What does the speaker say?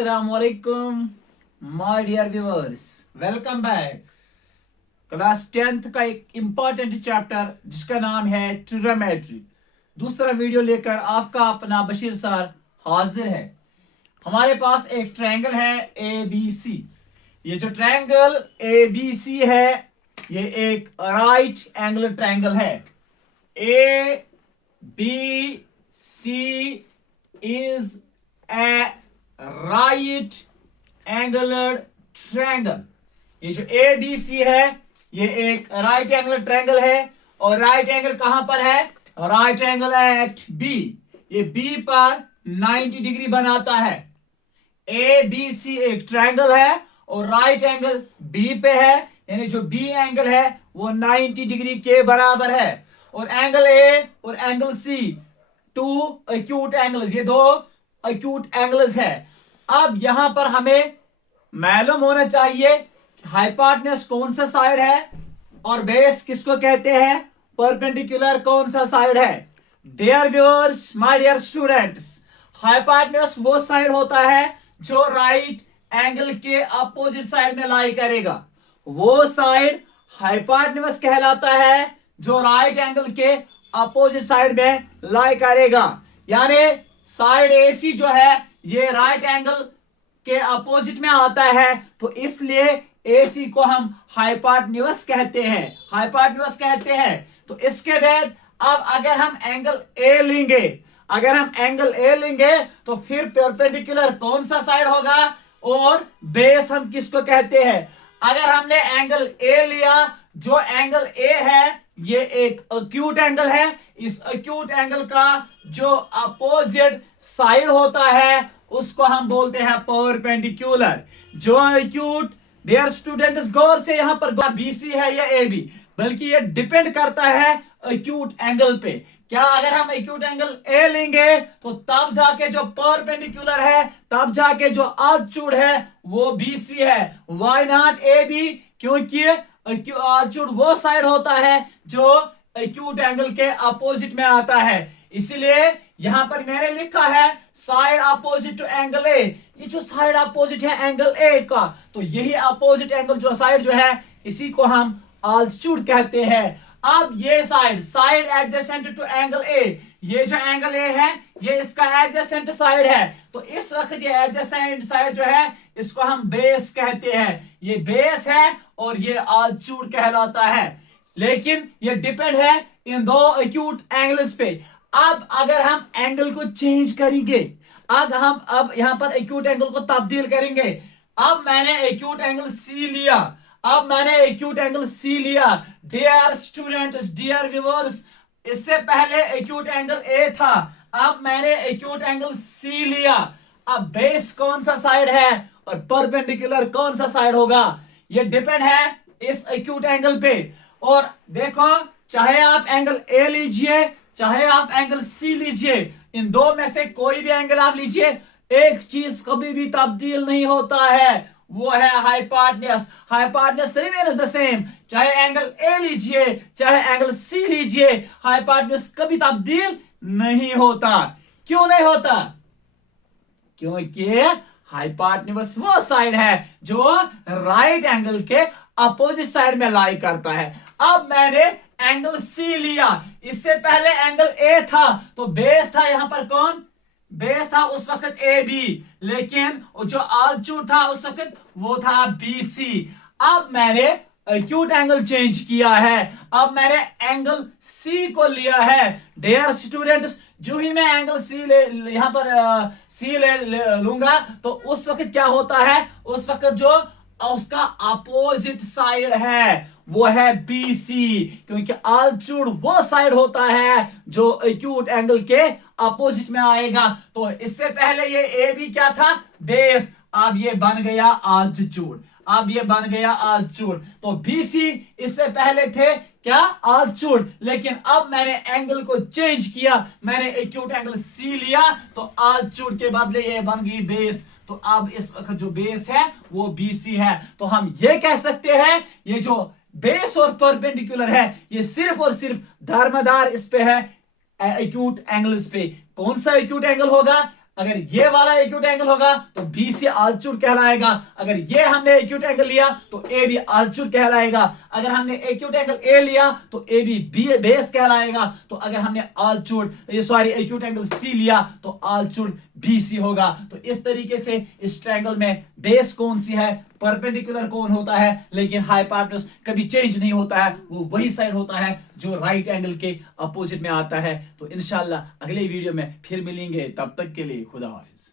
अस्सलामुअलैकुम my dear viewers, welcome back. Class 10th का एक इंपॉर्टेंट चैप्टर जिसका नाम है ट्रिग्नोमेट्री, दूसरा वीडियो लेकर आपका अपना बशीर सर हाजिर है। हमारे पास एक ट्रायंगल है ए बी सी। ये जो ट्रायंगल ए बी सी है ये एक राइट एंगल ट्रायंगल है। A B C is a right angler triangle. ये जो ए बी सी है ये एक राइट एंगल ट्रायंगल है। और राइट एंगल कहां पर है? Right angle at B. ये बी पर 90 डिग्री बनाता है। ए बी सी एक ट्रायंगल है और राइट एंगल बी पे है, यानी जो बी एंगल है वो 90 डिग्री के बराबर है। और एंगल ए और angle C two acute angles, ये दो एक्यूट एंगल्स है। अब यहां पर हमें मालूम होना चाहिए कि हाइपोटेन्यूज कौन सा साइड है और बेस किसको कहते हैं, परपेंडिकुलर कौन सा साइड है। Dear viewers, my dear students, hypotenuse वो साइड होता है जो राइट एंगल के अपोजिट साइड में लाई करेगा। वो साइड हाइपोटेन्यूज कहलाता है जो राइट एंगल के अपोजिट साइड में लाई करेगा। यानी साइड एसी जो है ये राइट एंगल के अपोजिट में आता है, तो इसलिए एसी को हम हाइपोटेन्यूज कहते हैं, हाइपोटेन्यूज कहते हैं। तो इसके बाद अब अगर हम एंगल ए लेंगे तो फिर परपेंडिकुलर कौन सा साइड होगा और बेस हम किसको कहते हैं। अगर हमने एंगल ए लिया, जो एंगल ए है ये एक एक्यूट एंगल है। इस एक्यूट एंगल का जो अपोजिट साइड होता है उसको हम बोलते हैं परपेंडिकुलर। जो एक्यूट, डियर स्टूडेंट्स गौर से यहां पर बीसी है या ए बी, बल्कि ये डिपेंड करता है एक्यूट एंगल पे। क्या अगर हम एक्यूट एंगल ए लेंगे तो तब जाके जो परपेंडिकुलर है, तब जाके जो आल्टीट्यूड है वो बीसी है। Why not A B? क्योंकि आल्टीट्यूड वो साइड होता है जो एक्यूट एंगल के अपोजिट में आता है। इसलिए यहां पर मैंने लिखा है side opposite to angle A. ये जो साइड अपोजिट है एंगल ए का, तो यही अपोजिट एंगल जो साइड जो है इसी को हम आल्टीट्यूड कहते हैं। अब ये side adjacent to angle A, ये जो एंगल ए है ये इसका एडजेसेंट साइड है। तो इस वक्त ये एडजेसेंट साइड जो है इसको हम बेस कहते हैं। ये बेस है और ये आल्टीट्यूड कहलाता है। लेकिन ये डिपेंड है इन दो एक्यूट एंगल्स पे। अब अगर हम एंगल को चेंज करेंगे, अब यहां पर एक्यूट एंगल को तब्दील करेंगे। अब मैंने एक्यूट एंगल सी लिया। डियर स्टूडेंट्स, डियर व्यूअर्स, इससे पहले एक्यूट एंगल ए था, अब मैंने एक्यूट एंगल सी लिया। अब बेस कौन सा साइड है और परपेंडिकुलर कौन सा साइड होगा, ये डिपेंड है इस एक्यूट एंगल पे। और देखो, चाहे आप एंगल ए लीजिए चाहे आप एंगल सी लीजिए, इन दो में से कोई भी एंगल आप लीजिए, एक चीज कभी भी तब्दील नहीं होता है, वो है hypotenuse. Hypotenuse remains the same. चाहे एंगल ए लीजिए चाहे एंगल सी लीजिए, हाइपोटेन्यूज कभी तब्दील नहीं होता। क्यों नहीं होता? क्योंकि हाइपोटेन्यूज वो साइड है जो राइट एंगल के अपोजिट साइड में लाई करता है। अब मैंने एंगल सी लिया, इससे पहले एंगल ए था, तो बेस था यहां पर कौन? बेस था उस वक्त ए बी, लेकिन जो आल्टीट्यूड था उस वक्त वो था बी सी। अब मैंने एक्यूट एंगल चेंज किया है, अब मैंने एंगल सी को लिया है। डियर स्टूडेंट्स, जो ही मैं एंगल सी यहां पर सी लूंगा तो उस वक्त क्या होता है, उस वक्त जो उसका अपोजिट साइड है वो है बी सी, क्योंकि आल्टीट्यूड वो साइड होता है जो एक्यूट एंगल के अपोजिट में आएगा। तो इससे पहले ये ए बी क्या था? बेस। अब ये बन गया आल्टीट्यूड, तो बी सी इससे पहले थे क्या? आल्टीट्यूड। लेकिन अब मैंने एंगल को चेंज किया, मैंने एक्यूट एंगल सी लिया, तो आल्टीट्यूड के बदले ये बन गई बेस। तो अब इस वक्त जो बेस है वो बीसी है। तो हम ये कह सकते हैं ये जो बेस और परपेंडिकुलर है ये सिर्फ और सिर्फ दारोमदार इस पे है एक्यूट एंगल्स पे। कौन सा एक्यूट एंगल होगा? अगर ये वाला एक्यूट एंगल होगा तो BC आल्टूड कहलाएगा। अगर ये हमने एक्यूट एंगल लिया तो AB आल्टूड कहलाएगा। अगर हमने एक्यूट एंगल A लिया तो AB बेस कहलाएगा। तो अगर हमने एक्यूट एंगल C लिया तो आल्टूड BC होगा। तो इस तरीके से इस ट्रायंगल में बेस कौन सी है, परपेंडिकुलर कौन होता है, लेकिन हाइपोटेन्यूज कभी चेंज नहीं होता है, वो वही साइड होता है जो राइट एंगल के अपोजिट में आता है। तो इंशाल्लाह अगले वीडियो में फिर मिलेंगे, तब तक के लिए खुदा हाफिज।